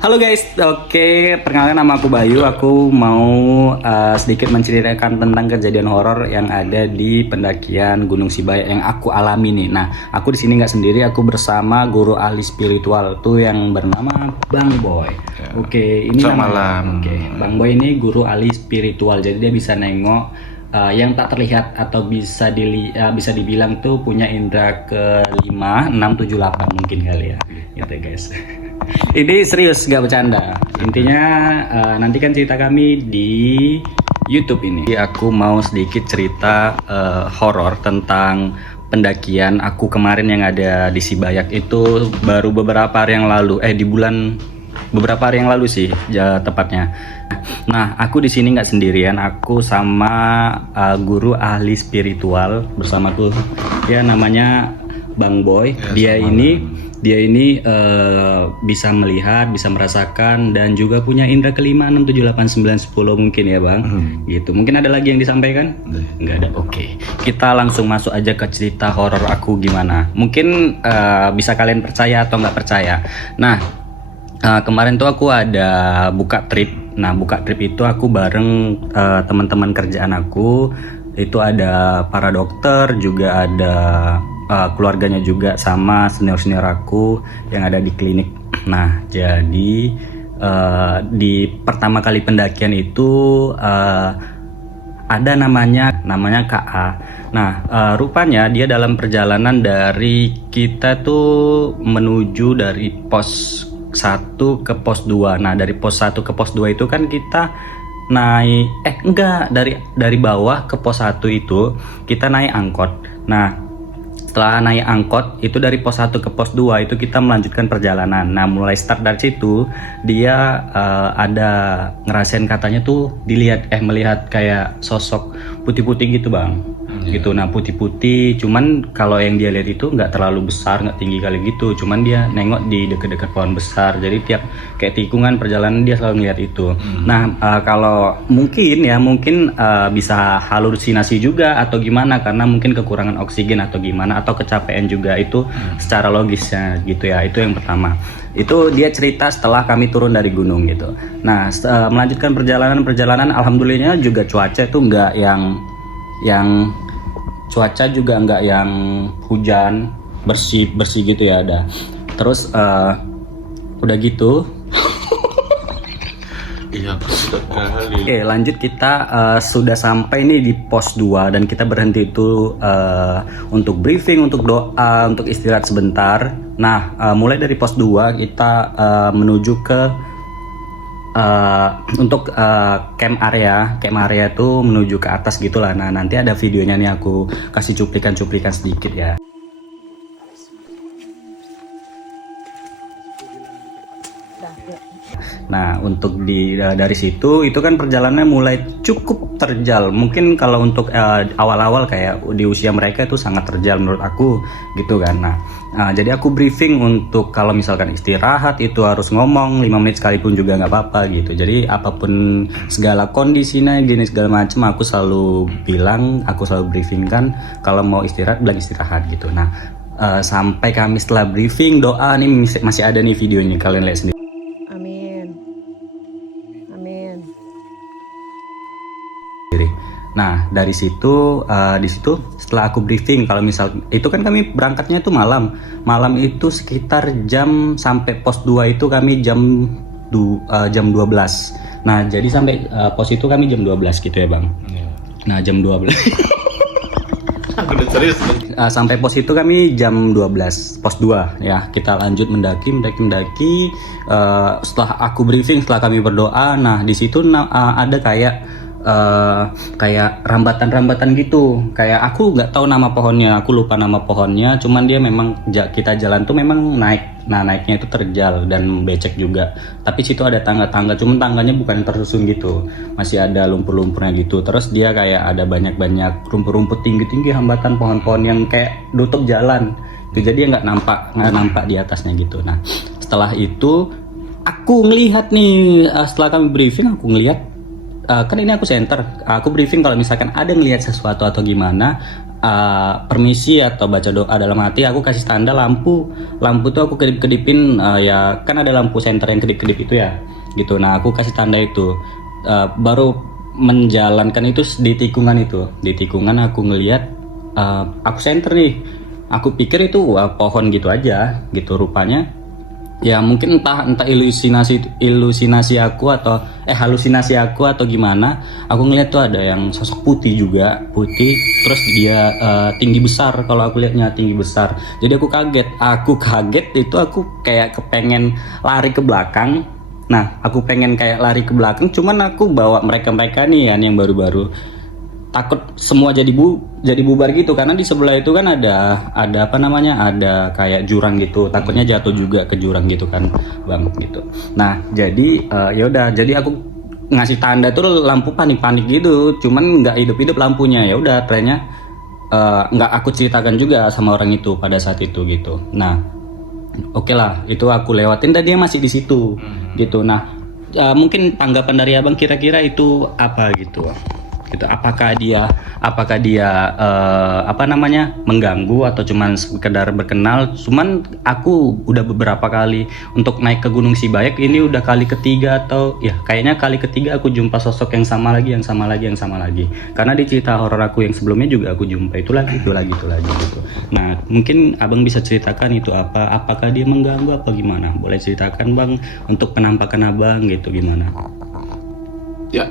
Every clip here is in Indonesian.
Halo guys, oke, perkenalkan nama aku Bayu. Aku mau sedikit menceritakan tentang kejadian horor yang ada di pendakian Gunung Sibayak yang aku alami nih. Nah, aku di sini nggak sendiri, aku bersama guru ahli spiritual tuh yang bernama Bang Boy. Ya. Oke, ini Selamat namanya. malam. Oke, Bang Boy ini guru ahli spiritual, jadi dia bisa nengok yang tak terlihat atau bisa dibilang tuh punya indera ke-5, 6, 7, 8 mungkin kali ya. Gitu guys. Ini serius, gak bercanda. Intinya nantikan cerita kami di YouTube ini. Aku mau sedikit cerita horor tentang pendakian aku kemarin yang ada di Sibayak itu baru beberapa hari yang lalu. Beberapa hari yang lalu sih, tepatnya. Nah, aku di sini nggak sendirian. Aku sama guru ahli spiritual bersamaku. Ya, namanya Bang Boy. Ya, Dia ini bisa melihat, bisa merasakan, dan juga punya indera ke-5, 6, 7, 8, 9, 10 mungkin ya Bang. Gitu. Mungkin ada lagi yang disampaikan? Nggak ada. Oke. Kita langsung masuk aja ke cerita horor aku gimana. Mungkin bisa kalian percaya atau nggak percaya. Nah, kemarin tuh aku ada buka trip. Nah, buka trip itu aku bareng teman-teman kerjaan aku. Itu ada para dokter, juga ada keluarganya juga, sama senior-senior aku yang ada di klinik. Nah, jadi di pertama kali pendakian itu ada namanya KA. Nah, rupanya dia dalam perjalanan dari kita tuh menuju dari pos 1 ke pos 2. Nah, dari pos 1 ke pos 2 itu kan kita naik dari bawah ke pos 1 itu kita naik angkot. Nah, setelah naik angkot itu dari pos 1 ke pos 2 itu kita melanjutkan perjalanan. Nah, mulai start dari situ dia ada ngerasain katanya tuh melihat kayak sosok putih-putih gitu Bang. Gitu. Nah, putih-putih, cuman kalau yang dia lihat itu nggak terlalu besar, nggak tinggi kali gitu, cuman dia nengok di dekat-dekat pohon besar, jadi tiap kayak tikungan perjalanan dia selalu ngeliat itu. Nah, kalau mungkin bisa halusinasi juga atau gimana, karena mungkin kekurangan oksigen atau gimana, atau kecapean juga, itu secara logisnya gitu ya. Itu yang pertama. Itu dia cerita setelah kami turun dari gunung gitu. Nah, melanjutkan perjalanan alhamdulillah juga cuaca itu nggak yang cuaca juga nggak yang hujan, bersih gitu ya ada. Terus udah gitu. Iya, sekali. Oke, lanjut, kita sudah sampai nih di pos 2 dan kita berhenti itu untuk briefing, untuk doa, untuk istirahat sebentar. Nah, mulai dari pos 2 kita menuju ke untuk camp area tuh menuju ke atas gitulah. Nah, nanti ada videonya nih, aku kasih cuplikan sedikit ya. Nah, untuk dari situ itu kan perjalanannya mulai cukup terjal. Mungkin kalau untuk awal-awal kayak di usia mereka itu sangat terjal menurut aku gitu kan. Nah, jadi aku briefing untuk kalau misalkan istirahat itu harus ngomong 5 menit sekalipun juga nggak apa-apa gitu. Jadi apapun segala kondisinya gini segala macam, aku selalu briefing kan kalau mau istirahat bilang istirahat gitu. Nah, sampai kami setelah briefing doa nih, masih ada nih videonya, kalian lihat sendiri. Nah, dari situ di situ setelah aku briefing, kalau misal itu kan kami berangkatnya itu malam itu sekitar sampai pos 2 itu kami jam 12. Nah, jadi sampai pos itu kami jam 12 gitu ya Bang. Nah, jam 12 Aku udah serius. sampai pos itu kami jam 12, pos 2 ya. Kita lanjut mendaki. Setelah aku briefing, setelah kami berdoa, nah di situ ada kayak rambatan gitu. Kayak aku nggak tahu nama pohonnya, aku lupa nama pohonnya, cuman dia memang kita jalan tuh memang naik. Nah, naiknya itu terjal dan becek juga. Tapi situ ada tangga-tangga, cuman tangganya bukan tersusun gitu, masih ada lumpur-lumpurnya gitu. Terus dia kayak ada banyak rumput-rumput tinggi-tinggi, hambatan pohon-pohon yang kayak nutup jalan. Itu jadi nggak nampak di atasnya gitu. Nah, setelah itu aku ngelihat nih, setelah kami briefing aku ngelihat, kan ini aku center, aku briefing kalau misalkan ada ngelihat sesuatu atau gimana, permisi atau baca doa dalam hati, aku kasih tanda lampu tuh aku kedip-kedipin, ya kan ada lampu senter yang kedip-kedip itu ya gitu. Nah aku kasih tanda itu, baru menjalankan itu di tikungan aku ngelihat, aku senter nih, aku pikir itu pohon gitu aja gitu rupanya. Ya mungkin entah halusinasi aku atau gimana, aku ngeliat tuh ada yang sosok putih, terus dia tinggi besar. Kalau aku lihatnya tinggi besar, jadi aku kaget itu, aku kayak kepengen lari ke belakang. Nah aku pengen kayak lari ke belakang, cuman aku bawa mereka nih yang baru-baru, takut semua jadi bubar gitu, karena di sebelah itu kan ada ada kayak jurang gitu, takutnya jatuh juga ke jurang gitu kan bang gitu. Nah jadi yaudah, jadi aku ngasih tanda tuh lampu panik gitu, cuman nggak hidup lampunya. Ya udah trennya nggak aku ceritakan juga sama orang itu pada saat itu gitu. Nah oke lah, itu aku lewatin dan dia masih di situ gitu. Nah mungkin tanggapan dari abang kira-kira itu apa gitu apakah dia mengganggu atau cuman sekedar berkenal. Cuman aku udah beberapa kali untuk naik ke Gunung Sibayak, ini udah kali ketiga atau ya kayaknya kali ketiga aku jumpa sosok yang sama lagi, karena di cerita horor aku yang sebelumnya juga aku jumpa itu lagi gitu. Nah mungkin abang bisa ceritakan itu apakah dia mengganggu apa gimana, boleh ceritakan bang untuk penampakan abang gitu gimana? Ya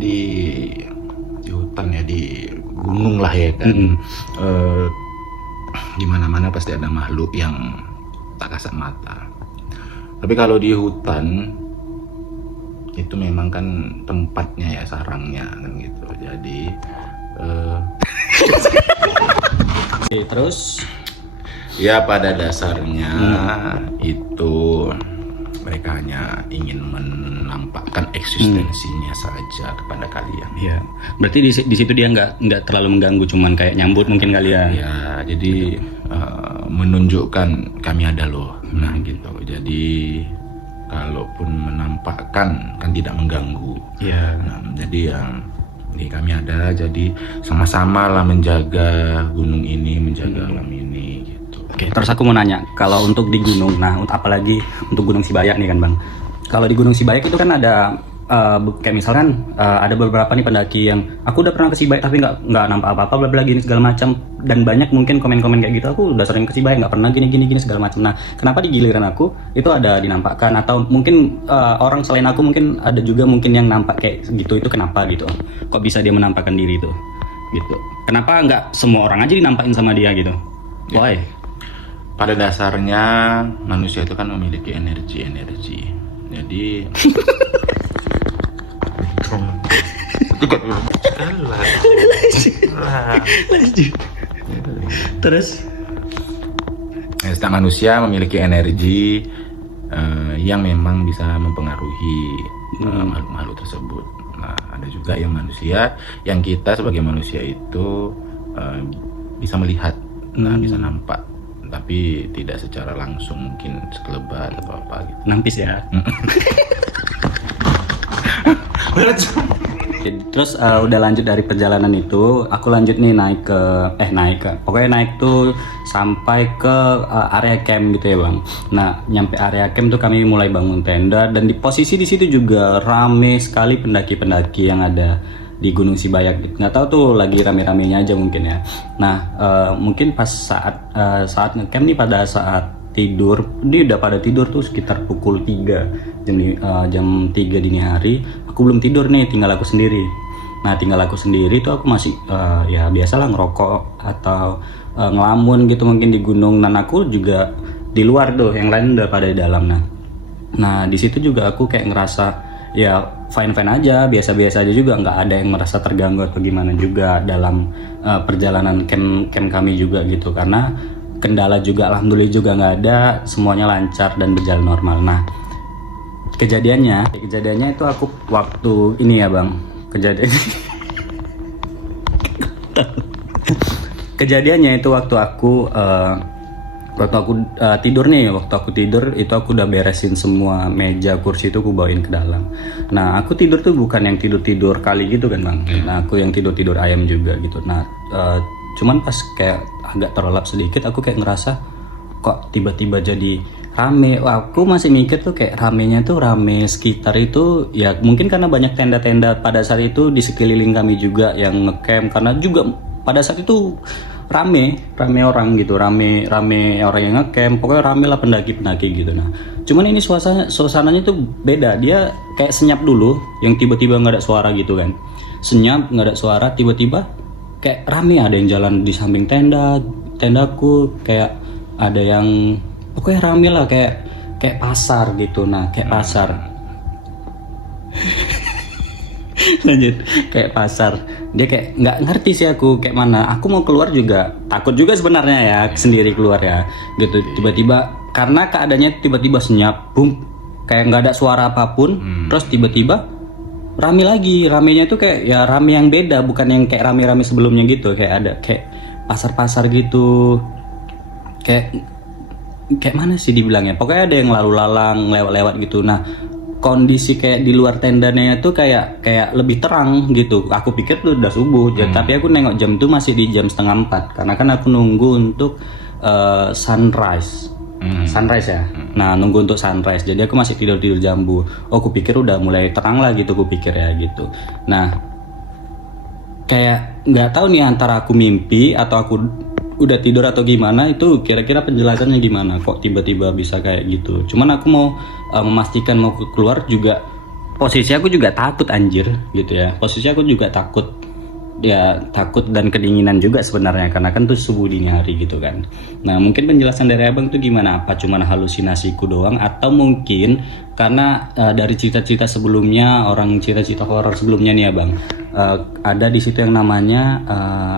di hutan ya, di gunung lah ya kan. Di mana-mana pasti ada makhluk yang tak kasat mata. Tapi kalau di hutan itu memang kan tempatnya ya, sarangnya kan gitu. Jadi terus ya pada dasarnya itu mereka hanya ingin menampakkan eksistensinya saja kepada kalian. Iya. Berarti di situ dia nggak terlalu mengganggu, cuman kayak nyambut mungkin kali ya. Ya, jadi menunjukkan kami ada loh. Nah gitu. Jadi kalaupun menampakkan kan tidak mengganggu. Iya. Nah, jadi ini kami ada, jadi sama-sama lah menjaga gunung ini, menjaga alam ini gitu. Oke, terus aku mau nanya, kalau untuk di gunung, nah apalagi untuk Gunung Sibayak nih kan bang. Kalau di Gunung Sibayak itu kan ada kayak misalkan ada beberapa nih pendaki yang aku udah pernah ke Sibayak tapi nggak nampak apa-apa, bla bla gini segala macam, dan banyak mungkin komen-komen kayak gitu, aku udah sering ke Sibayak nggak pernah gini segala macam. Nah kenapa di giliran aku itu ada dinampakkan, atau mungkin orang selain aku mungkin ada juga mungkin yang nampak kayak gitu, itu kenapa gitu? Kok bisa dia menampakkan diri itu gitu? Kenapa nggak semua orang aja dinampakin sama dia gitu? Why? Pada dasarnya manusia itu kan memiliki energi. Jadi Terus setiap manusia memiliki energi yang memang bisa mempengaruhi makhluk-makhluk tersebut. Nah, ada juga yang manusia, yang kita sebagai manusia itu bisa melihat, bisa nampak, tapi tidak secara langsung, mungkin sekelebat atau apa gitu. Nampis ya. Terus udah lanjut dari perjalanan itu, aku lanjut nih naik tuh sampai ke area camp gitu ya bang. Nah nyampe area camp tuh kami mulai bangun tenda, dan di posisi di situ juga rame sekali pendaki-pendaki yang ada di Gunung Sibayak. Nggak tahu tuh lagi rame-ramenya aja mungkin ya. Nah mungkin pas saat ngecamp nih, pada saat tidur, dia udah pada tidur tuh sekitar pukul 3 jam 3 dini hari. Aku belum tidur nih, tinggal aku sendiri. Nah tinggal aku sendiri tuh aku masih ya biasalah ngerokok atau ngelamun gitu mungkin di gunung. Dan aku juga di luar tuh, yang lain udah pada di dalam. Nah di situ juga aku kayak ngerasa ya fine aja, biasa aja juga, nggak ada yang merasa terganggu atau gimana juga dalam perjalanan camp kami juga gitu, karena kendala juga alhamdulillah juga nggak ada, semuanya lancar dan berjalan normal. Nah kejadiannya itu aku waktu ini ya bang, kejadiannya itu waktu aku tidur nih. Waktu aku tidur itu aku udah beresin semua meja kursi itu, aku bawain ke dalam. Nah aku tidur tuh bukan yang tidur kali gitu kan bang. Nah aku yang tidur ayam juga gitu. Nah Cuman pas kayak agak terlelap sedikit aku kayak ngerasa kok tiba-tiba jadi rame. Wah, aku masih mikir tuh kayak ramenya tuh rame sekitar itu ya mungkin karena banyak tenda-tenda pada saat itu di sekeliling kami juga yang ngecamp, karena juga pada saat itu rame orang gitu, rame orang yang ngecamp, pokoknya rame lah pendaki-pendaki gitu. Nah cuman ini suasananya tuh beda, dia kayak senyap dulu yang tiba-tiba nggak ada suara gitu kan, senyap nggak ada suara, tiba-tiba kayak rame, ada yang jalan di samping tendaku, kayak ada yang pokoknya rame lah, kayak pasar gitu. Nah kayak pasar lanjut kayak pasar, dia kayak nggak ngerti sih aku kayak mana, aku mau keluar juga takut juga sebenarnya ya, sendiri keluar ya gitu. Tiba-tiba karena keadaannya tiba-tiba senyap, boom, kayak nggak ada suara apapun, terus tiba-tiba rame lagi. Ramenya tuh kayak ya rame yang beda, bukan yang kayak rame-rame sebelumnya gitu, kayak ada kayak pasar-pasar gitu, kayak mana sih dibilangnya, pokoknya ada yang lalu lalang lewat-lewat gitu. Nah kondisi kayak di luar tendanya itu kayak lebih terang gitu. Aku pikir tuh udah subuh, tapi aku nengok jam tuh masih di jam 3:30 karena kan aku nunggu untuk sunrise ya. Nah nunggu untuk sunrise, jadi aku masih tidur jambu. Oh aku pikir udah mulai terang lah gitu, aku pikir ya gitu. Nah kayak nggak tahu nih antara aku mimpi atau aku udah tidur atau gimana, itu kira-kira penjelasannya gimana kok tiba-tiba bisa kayak gitu. Cuman aku mau memastikan mau keluar juga, posisi aku juga takut anjir gitu ya, posisi aku juga takut ya, takut dan kedinginan juga sebenarnya karena kan tuh subuh dini hari gitu kan. Nah mungkin penjelasan dari abang tuh gimana, apa cuman halusinasiku doang atau mungkin karena dari cerita-cerita sebelumnya, orang cerita-cerita horor sebelumnya nih abang, ada di situ yang namanya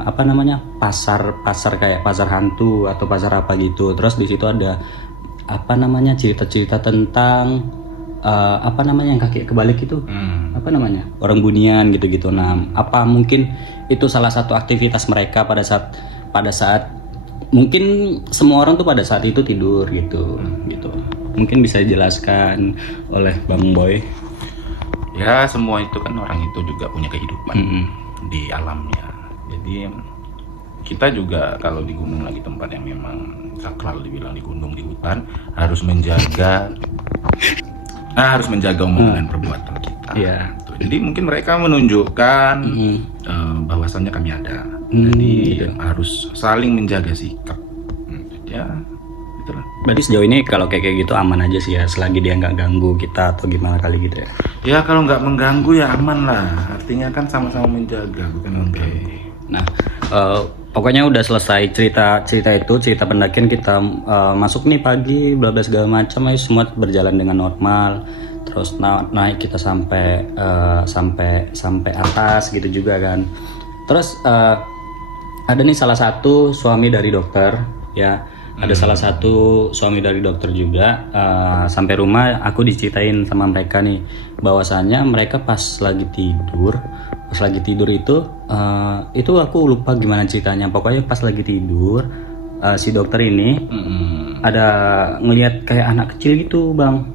apa namanya pasar kayak pasar hantu atau pasar apa gitu. Terus di situ ada apa namanya cerita-cerita tentang apa namanya yang kaki kebalik itu, apa namanya, orang bunian gitu-gitu. Nah apa mungkin itu salah satu aktivitas mereka pada saat mungkin semua orang tuh pada saat itu tidur gitu. Mungkin bisa dijelaskan oleh Bang Boy. Ya semua itu kan orang itu juga punya kehidupan di alamnya. Jadi kita juga kalau di gunung lagi, tempat yang memang sakral, dibilang di gunung, di hutan, harus menjaga omongan dan perbuatan kita. Yeah. Jadi mungkin mereka menunjukkan bahwasannya kami ada. Jadi harus saling menjaga sikap. Ya itulah. Berarti sejauh ini kalau kayak gitu aman aja sih ya, selagi dia nggak ganggu kita atau gimana kali gitu ya? Ya kalau nggak mengganggu ya aman lah. Artinya kan sama-sama menjaga, bukan mengganggu. Nah pokoknya udah selesai cerita pendakian kita, masuk nih pagi bla bla segala macam, semua berjalan dengan normal. Terus naik kita sampai atas gitu juga kan. Terus ada nih salah satu suami dari dokter ya, ada salah satu suami dari dokter juga. Sampai rumah aku diceritain sama mereka nih bahwasannya mereka pas lagi tidur itu aku lupa gimana ceritanya, pokoknya pas lagi tidur si dokter ini ada ngelihat kayak anak kecil gitu bang,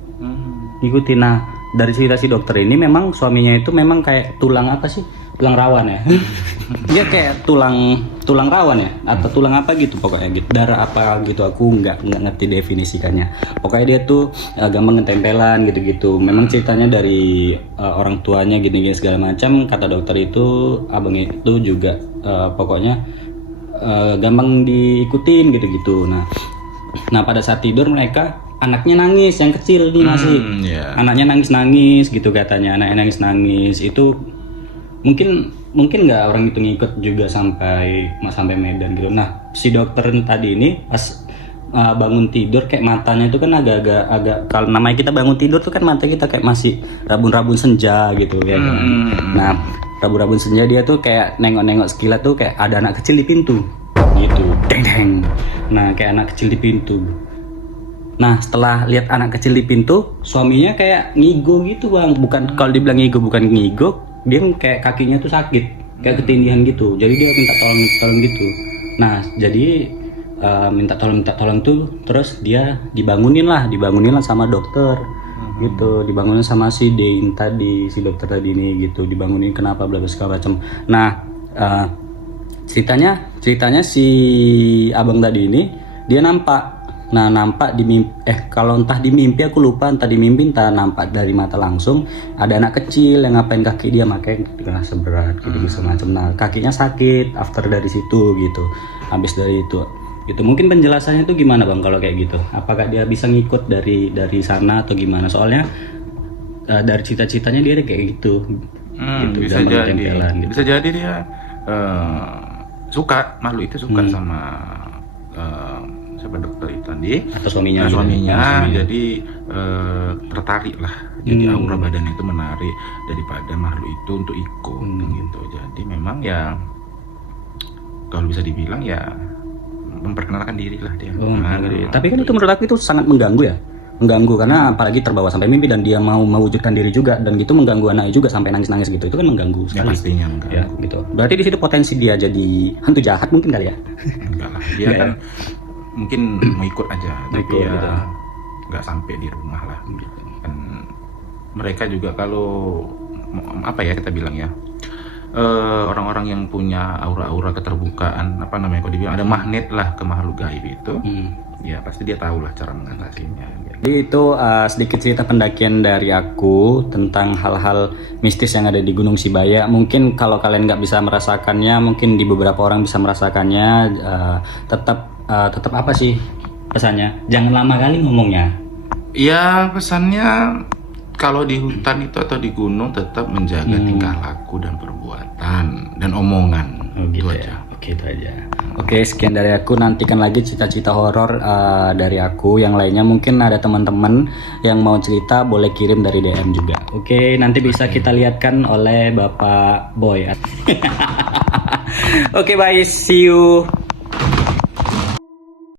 ngikutin. Nah dari cerita si dokter ini memang suaminya itu memang kayak tulang rawan ya. Dia kayak tulang rawan ya atau tulang apa gitu pokoknya gitu, darah apa gitu, aku nggak ngerti definisikannya. Pokoknya dia tuh gampang ngetempelan gitu. Memang ceritanya dari orang tuanya gini segala macam. Kata dokter itu abang itu juga pokoknya gampang diikutin gitu. Nah pada saat tidur mereka, anaknya nangis, yang kecil nih masih anaknya nangis gitu katanya, anaknya nangis itu mungkin nggak orang itu ngikut juga sampai Medan gitu. Nah si dokter tadi ini pas bangun tidur kayak matanya itu kan agak kalau namanya kita bangun tidur tuh kan mata kita kayak masih rabun-rabun senja gitu ya kan. Nah rabun-rabun senja dia tuh kayak nengok sekilas tuh kayak ada anak kecil di pintu gitu, deng. Nah kayak anak kecil di pintu. Nah setelah lihat anak kecil di pintu, suaminya kayak ngigo gitu bang, bukan kalau dibilang ngigo, bukan ngigo, dia kayak kakinya tuh sakit, kayak ketindihan gitu. Jadi dia minta tolong gitu. Nah jadi minta tolong tuh, terus dia dibangunin lah sama dokter gitu, dibangunin sama si dokter tadi ini gitu, dibangunin kenapa bla bla segala macam. Nah ceritanya si abang tadi ini dia nampak. Nah, nampak di mimpi, kalau entah di mimpi aku lupa, entah di mimpi entah nampak dari mata langsung ada anak kecil yang ngapain kaki dia, makanya kena seberat gitu semacam. Nah, kakinya sakit after dari situ gitu. Habis dari itu mungkin penjelasannya itu gimana Bang kalau kayak gitu? Apakah dia bisa ngikut dari sana atau gimana? Soalnya dari cita-citanya dia kayak gitu. Gitu, bisa jadi. gitu. Bisa jadi dia suka, makhluk itu suka sama siapa dokter itu tadi atau suaminya, jadi tertarik lah, jadi aura badan itu menarik daripada makhluk itu untuk ikut gitu. Jadi memang ya kalau bisa dibilang ya memperkenalkan diri lah dia. Tapi kan itu menurut aku itu sangat mengganggu karena apalagi terbawa sampai mimpi dan dia mau mewujudkan diri juga, dan gitu mengganggu anaknya juga sampai nangis gitu, itu kan mengganggu sekali. Ya pastinya mengganggu. Ya, gitu. Berarti di situ potensi dia jadi hantu jahat mungkin kali ya? Enggak lah, dia kan mungkin mau ikut aja, tapi ya gitu. Nggak sampai di rumah lah. Kan mereka juga kalau apa ya kita bilang ya, orang-orang yang punya aura-aura keterbukaan, apa namanya, kalau dibilang ada magnet lah ke makhluk gaib itu, ya pasti dia tahu lah cara mengatasinya. Jadi itu sedikit cerita pendakian dari aku tentang hal-hal mistis yang ada di Gunung Sibaya. Mungkin kalau kalian nggak bisa merasakannya, mungkin di beberapa orang bisa merasakannya. Tetap apa sih pesannya? Jangan lama kali ngomongnya. Ya pesannya kalau di hutan itu atau di gunung tetap menjaga tingkah laku dan perbuatan dan omongan. Gitu itu aja. Oke, itu aja. Oke, sekian dari aku. Nantikan lagi cerita-cerita horor dari aku. Yang lainnya mungkin ada teman-teman yang mau cerita, boleh kirim dari DM juga. Oke, nanti bisa kita lihatkan oleh Bapak Boy. Oke, bye. See you.